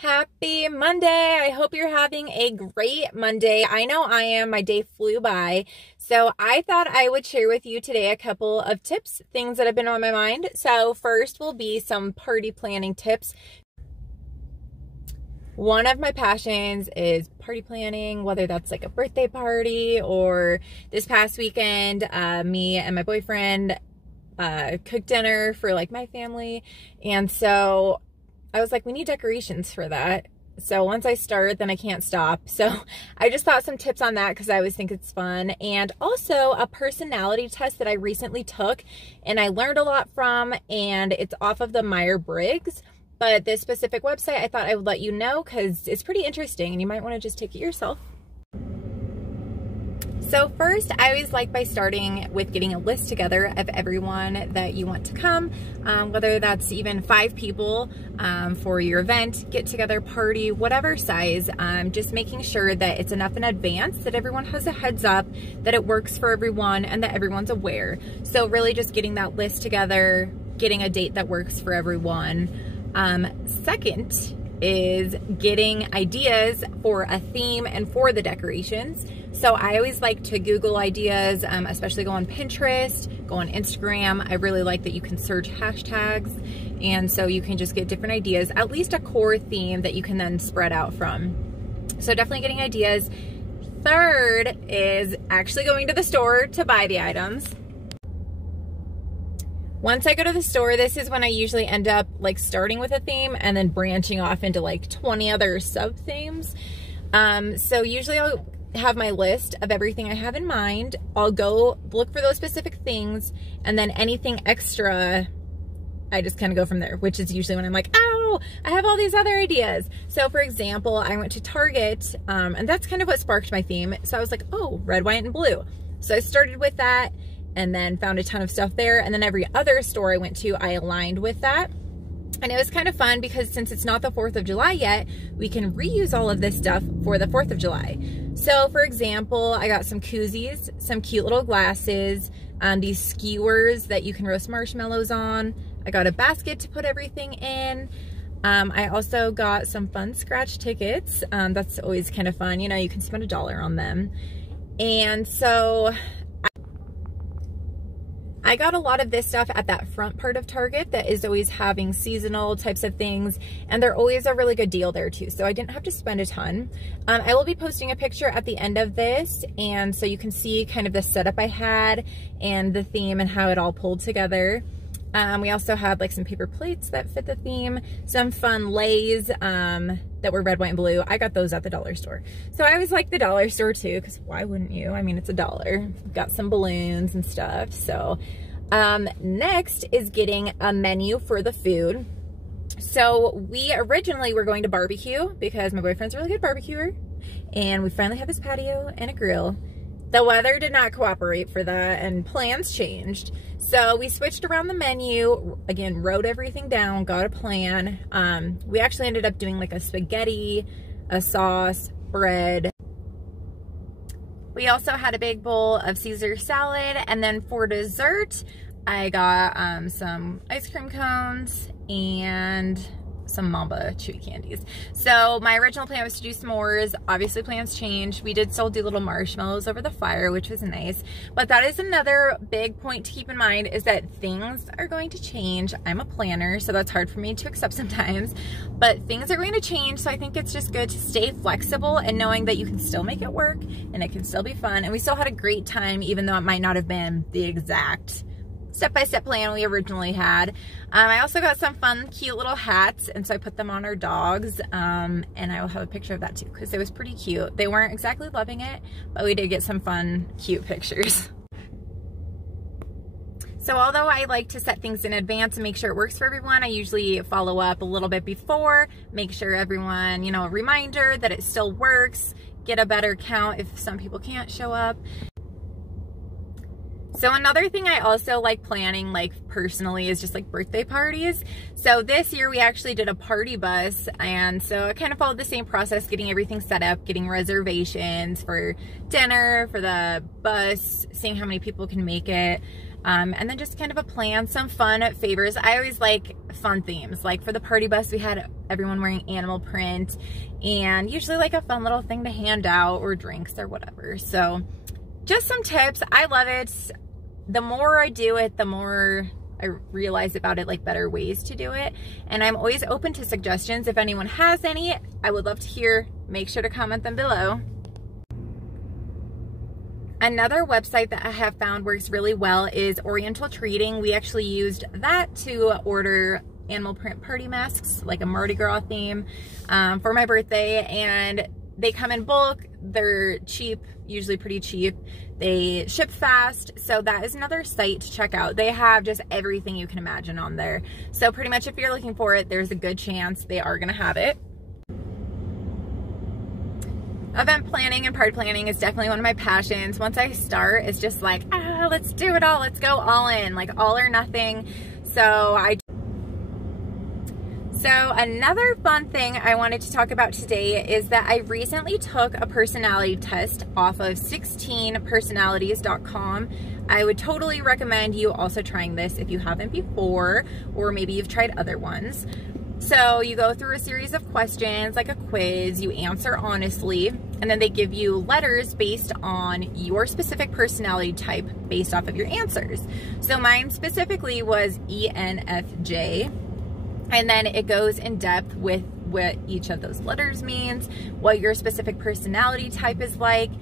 Happy Monday. I hope you're having a great Monday. I know I am. My day flew by. So I thought I would share with you today a couple of tips, things that have been on my mind. So first will be some party planning tips. One of my passions is party planning, whether that's like a birthday party or this past weekend, me and my boyfriend cooked dinner for like my family. And so I was like, we need decorations for that. So once I start, then I can't stop. So I just thought some tips on that because I always think it's fun. And also a personality test that I recently took and I learned a lot from, and it's off of the Myers-Briggs. But this specific website, I thought I would let you know because it's pretty interesting and you might want to just take it yourself. So first, I always like by starting with getting a list together of everyone that you want to come, whether that's even 5 people for your event, get together, party, whatever size, just making sure that it's enough in advance, that everyone has a heads up, that it works for everyone, and that everyone's aware. So really just getting that list together, getting a date that works for everyone. Second is getting ideas for a theme and for the decorations. So I always like to Google ideas, especially go on Pinterest, go on Instagram. I really like that you can search hashtags, and so you can just get different ideas, at least a core theme that you can then spread out from. So definitely getting ideas. Third is actually going to the store to buy the items. Once I go to the store, this is when I usually end up like starting with a theme and then branching off into like 20 other sub themes. So usually I'll have my list of everything I have in mind. I'll go look for those specific things, and then anything extra, I just kind of go from there, which is usually when I'm like, oh, I have all these other ideas. So for example, I went to Target, and that's kind of what sparked my theme. So I was like, oh, red, white, and blue. So I started with that and then found a ton of stuff there. And then every other store I went to, I aligned with that. And it was kind of fun because since it's not the 4th of July yet, we can reuse all of this stuff for the 4th of July. So for example, I got some koozies, some cute little glasses, these skewers that you can roast marshmallows on. I got a basket to put everything in. I also got some fun scratch tickets. That's always kind of fun. You know, you can spend $1 on them. And so I got a lot of this stuff at that front part of Target that is always having seasonal types of things, and they're always a really good deal there too, so I didn't have to spend a ton. I will be posting a picture at the end of this, and so you can see kind of the setup I had and the theme and how it all pulled together. We also had like some paper plates that fit the theme, some fun lays that were red, white, and blue. I got those at the dollar store. So I always like the dollar store too, because why wouldn't you? I mean, it's $1. Got some balloons and stuff. So next is getting a menu for the food. So we originally were going to barbecue because my boyfriend's a really good barbecuer, and we finally have this patio and a grill. The weather did not cooperate for that, and plans changed. So we switched around the menu, again, wrote everything down, got a plan. We actually ended up doing like a spaghetti, a sauce, bread. We also had a big bowl of Caesar salad, and then for dessert, I got some ice cream cones and some Mamba chewy candies. So my original plan was to do s'mores. Obviously plans changed. We did still do little marshmallows over the fire, which was nice. But that is another big point to keep in mind, is that things are going to change. I'm a planner, so that's hard for me to accept sometimes, but things are going to change. So I think it's just good to stay flexible and knowing that you can still make it work and it can still be fun. And we still had a great time, even though it might not have been the exact step-by-step plan we originally had. I also got some fun, cute little hats, and so I put them on our dogs, and I will have a picture of that too, because it was pretty cute. They weren't exactly loving it, but we did get some fun, cute pictures. So although I like to set things in advance and make sure it works for everyone, I usually follow up a little bit before, make sure everyone, you know, a reminder that it still works, get a better count if some people can't show up. So another thing I also like planning, like personally, is just like birthday parties. So this year we actually did a party bus, and so I kind of followed the same process, getting everything set up, getting reservations for dinner, for the bus, seeing how many people can make it. And then just kind of a plan, some fun favors. I always like fun themes. Like for the party bus, we had everyone wearing animal print, and usually like a fun little thing to hand out or drinks or whatever. So just some tips. I love it. The more I do it, the more I realize about it, like better ways to do it. And I'm always open to suggestions. If anyone has any, I would love to hear. Make sure to comment them below. Another website that I have found works really well is Oriental Trading. We actually used that to order animal print party masks, like a Mardi Gras theme, for my birthday, and they come in bulk. They're cheap, usually pretty cheap. They ship fast, so that is another site to check out. They have just everything you can imagine on there. So pretty much if you're looking for it, there's a good chance they are gonna have it. Event planning and party planning is definitely one of my passions. Once I start, it's just like, let's do it all. Let's go all in, like all or nothing. So another fun thing I wanted to talk about today is that I recently took a personality test off of 16personalities.com. I would totally recommend you also trying this if you haven't before, or maybe you've tried other ones. So you go through a series of questions, like a quiz, you answer honestly, and then they give you letters based on your specific personality type based off of your answers. So mine specifically was ENFJ, and then it goes in depth with what each of those letters means, what your specific personality type is like.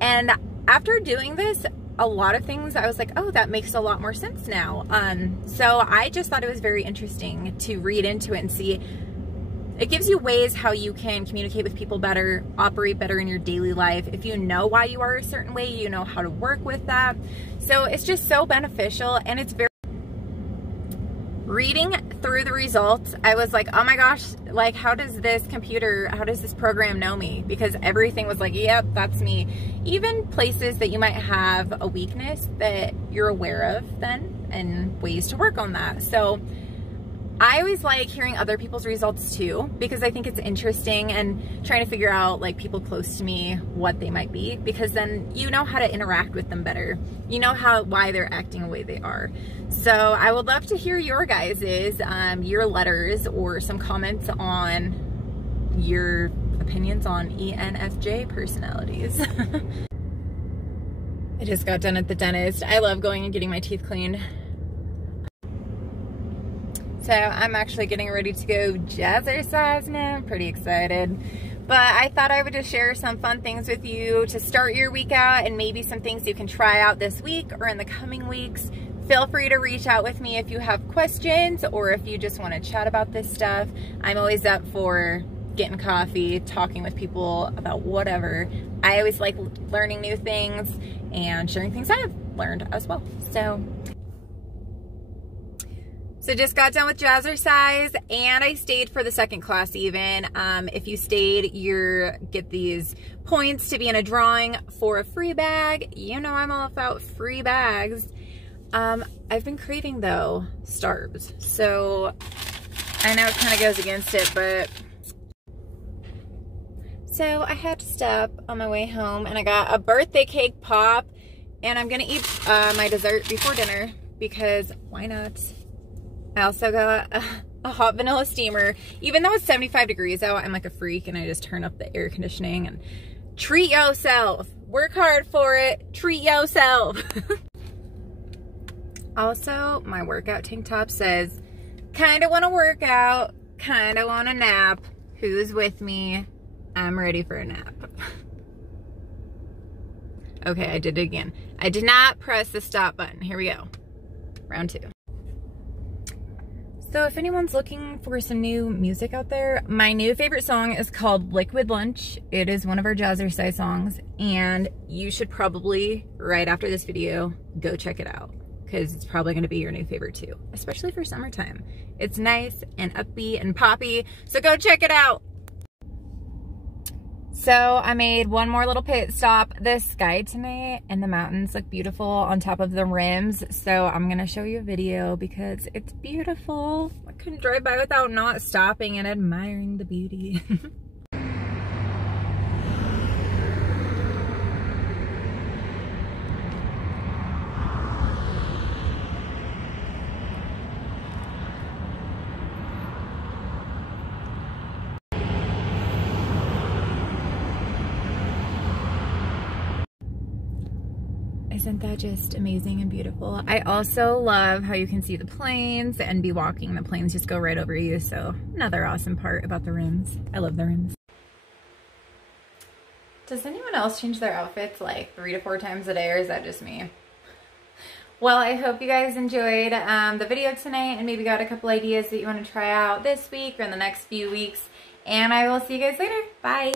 And after doing this, a lot of things I was like, oh, that makes a lot more sense now. So I just thought it was very interesting to read into it and see. It gives you ways how you can communicate with people better, operate better in your daily life. If you know why you are a certain way, you know how to work with that. So it's just so beneficial, and it's very... Reading through the results, I was like, oh my gosh, like how does this program know me? Because everything was like, yep, that's me. Even places that you might have a weakness that you're aware of then, and ways to work on that. So I always like hearing other people's results too, because I think it's interesting, and trying to figure out like people close to me, what they might be, because then you know how to interact with them better. You know why they're acting the way they are. So I would love to hear your guys's, your letters, or some comments on your opinions on ENFJ personalities. I just got done at the dentist. I love going and getting my teeth cleaned. So I'm actually getting ready to go jazzercise now. I'm pretty excited. But I thought I would just share some fun things with you to start your week out, and maybe some things you can try out this week or in the coming weeks. Feel free to reach out with me if you have questions, or if you just want to chat about this stuff. I'm always up for getting coffee, talking with people about whatever. I always like learning new things and sharing things I've learned as well. So just got done with jazzercise, and I stayed for the second class even. If you stayed, you get these points to be in a drawing for a free bag. You know I'm all about free bags. I've been craving though Starbs, so I know it kind of goes against it, but so I had to stop on my way home, and I got a birthday cake pop, and I'm gonna eat my dessert before dinner because why not? I also got a hot vanilla steamer. Even though it's 75 degrees out, I'm like a freak, and I just turn up the air conditioning and treat yourself. Work hard for it. Treat yourself. Also, my workout tank top says, kinda wanna work out, kinda wanna nap. Who's with me? I'm ready for a nap. Okay, I did it again. I did not press the stop button. Here we go. Round 2. So if anyone's looking for some new music out there, my new favorite song is called Liquid Lunch. It is one of our jazzercise songs, and you should probably, right after this video, go check it out, because it's probably going to be your new favorite too, especially for summertime. It's nice and upbeat and poppy, so go check it out. So I made one more little pit stop. The sky tonight and the mountains look beautiful on top of the rims, so I'm gonna show you a video because it's beautiful. I couldn't drive by without not stopping and admiring the beauty. Isn't that just amazing and beautiful? I also love how you can see the planes and be walking. The planes just go right over you. So another awesome part about the rooms. I love the rooms. Does anyone else change their outfits like 3 to 4 times a day, or is that just me? Well, I hope you guys enjoyed the video tonight and maybe got a couple ideas that you want to try out this week or in the next few weeks. And I will see you guys later. Bye.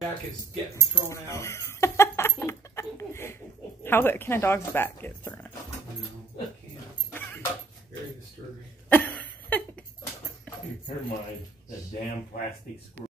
Back is getting thrown out. How can a dog's back get thrown out? I can't. Very disturbing. Never mind. That damn plastic screw.